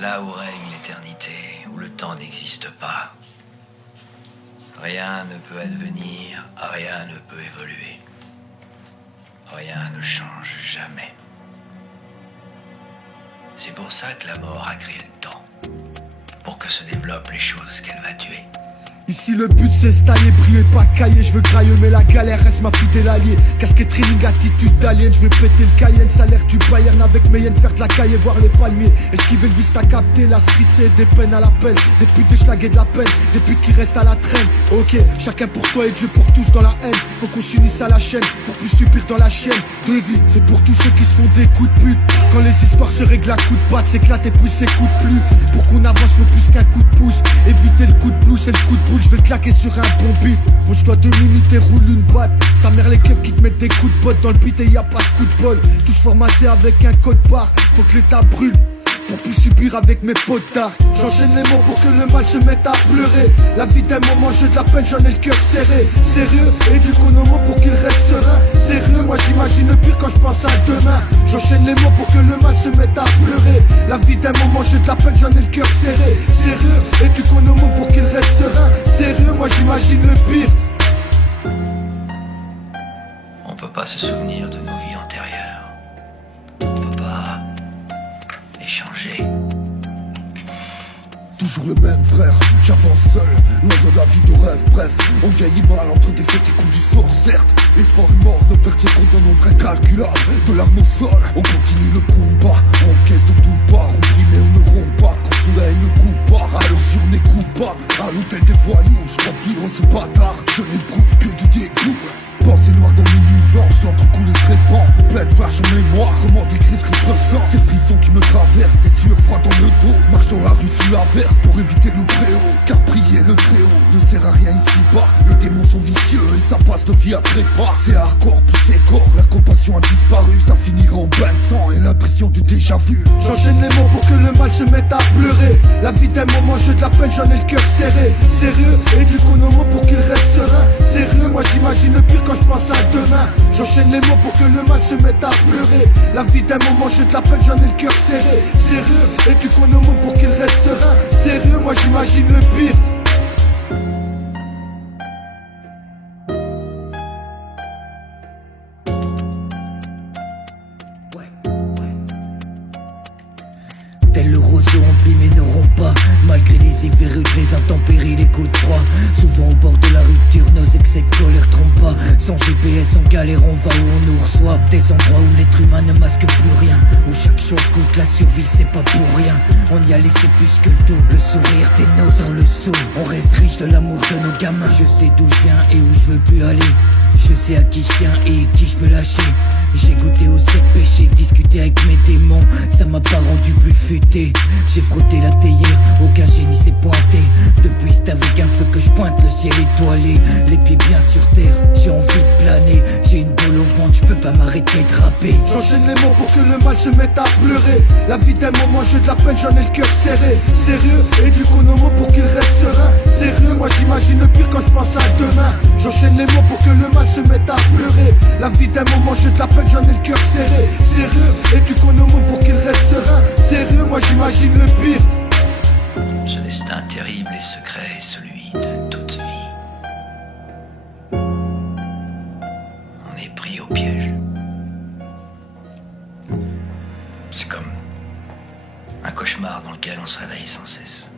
Là où règne l'éternité, où le temps n'existe pas. Rien ne peut advenir, rien ne peut évoluer. Rien ne change jamais. C'est pour ça que la mort a créé le temps. Pour que se développent les choses qu'elle va tuer. Ici le but c'est se tailler, briller pas cailler. Je veux grailler mais la galère reste ma fidèle alliée. Casquette training, attitude d'alien. Je vais péter le Cayenne, salaire du Bayern avec mes yens. Faire de la caille et voir les palmiers. Esquiver le vice, t'as capté. La street c'est des peines à la peine. Des putes des schlags et de la peine. Des putes qui restent à la traîne. Ok, chacun pour soi et Dieu pour tous dans la haine. Faut qu'on s'unisse à la chaîne pour plus subir dans la chaîne de vie. C'est pour tous ceux qui se font des coups de pute. Quand les histoires se règlent à coups de batte, s'éclatent et puis s'écoutent plus. Pour qu'on avance faut plus qu'un coup de pouce. Éviter le coup de blues et le coup de boule. Je vais le claquer sur un bon beat. Pose-toi 2 minutes et roule une batte. Sa mère les keufs qui te mettent des coups de botte dans le beat et y a pas de coup de bol. Tous formatés avec un code barre. Faut que l'état brûle pour plus subir avec mes potards. J'enchaîne les mots pour que le mal se mette à pleurer. La vie d'un moment, j'ai de la peine, j'en ai le cœur serré. Sérieux, éduque-nos pour qu'il reste serein. Sérieux, moi j'imagine le pire quand je pense à demain. J'enchaîne les mots pour que le mal se mette à pleurer. La vie d'un moment, j'ai de la peine, j'en ai le cœur serré. Sérieux, éduque-nos pour qu'il reste serein. Sérieux, moi j'imagine le pire. On peut pas se souvenir de nos vies antérieures. On peut pas échanger. Toujours le même frère, j'avance seul, loin de la vie de rêve. Bref, on vieillit mal entre des faits et coups du sort, certes. L'espoir est mort, nos pertes comptent un nombre incalculable. De l'arme au sol, on continue le combat. On caisse de tout part, on prie mais on ne rompt pas. Quand sous la haine le coup part, alors si on est coupable. À l'hôtel des voyous, je remplirai ce bâtard. Je n'éprouve que du dégoût. Pensée noire dans mes nuits blanches, l'entrecoulé se répand. Pleine vache en mémoire, comment décrire ce que je ressens. Ces frissons qui me traversent, des sueurs froides dans le dos. Marche dans la rue sous l'averse pour éviter le préau. Car prier le très haut ne sert à rien ici-bas. Les démons sont vicieux et ça passe de vie à trépas. C'est hardcore plus c'est gore, la compassion a disparu. Ça finira en bain de sang et l'impression du déjà vu. J'enchaîne les mots pour que le mal se mette à pleurer. La vie d'un moment, j'ai de la peine, j'en ai le cœur serré. Sérieux, éduque-nos pour qu'il reste serein. Sérieux, moi j'imagine le pire quand je pense à demain. J'enchaîne les mots pour que le mal se mette à pleurer. La vie d'un moment, j'ai de la peine, j'en ai le cœur serré. Sérieux, éduque-nos pour qu'il reste serein. Sérieux, moi j'imagine le pire. Tel le roseau empli mais ne rompt pas. Malgré les hivers rudes, les intempéries, les coups de froid. Souvent au bord de la rupture, nos excès de colère trompent pas. Sans GPS, en galère, on va où on nous reçoit. Des endroits où l'être humain ne masque plus rien. Où chaque jour coûte la survie, c'est pas pour rien. On y a laissé plus que le dos. Le sourire des nos sans le saut. On reste riche de l'amour de nos gamins. Je sais d'où je viens et où je veux plus aller. Je sais à qui je tiens et qui je peux lâcher. J'ai goûté aux 7 péchés, discuté avec mes démons. Ça m'a pas rendu plus futé. J'ai frotté la théière, aucun génie s'est pointé. Depuis c'est avec un feu que je pointe le ciel étoilé. Les pieds bien sur terre, j'ai envie de planer. J'ai une boule au ventre, je peux pas m'arrêter de rapper. J'enchaîne les mots pour que le mal se mette à pleurer. La vie d'un moment, j'ai de la peine, j'en ai le cœur serré. Sérieux, éduque-nos pour qu'il reste serein. Sérieux, moi j'imagine le pire quand je pense à demain. J'enchaîne les mots pour que le mal se mette à pleurer. La vie d'un moment, j'ai de la peine, j'en ai le cœur serré. Sérieux, éduque-nos pour qu'il reste serein. Sérieux, moi j'imagine le pire. Ce destin terrible et secret est celui de toute vie. On est pris au piège. C'est comme un cauchemar dans lequel on se réveille sans cesse.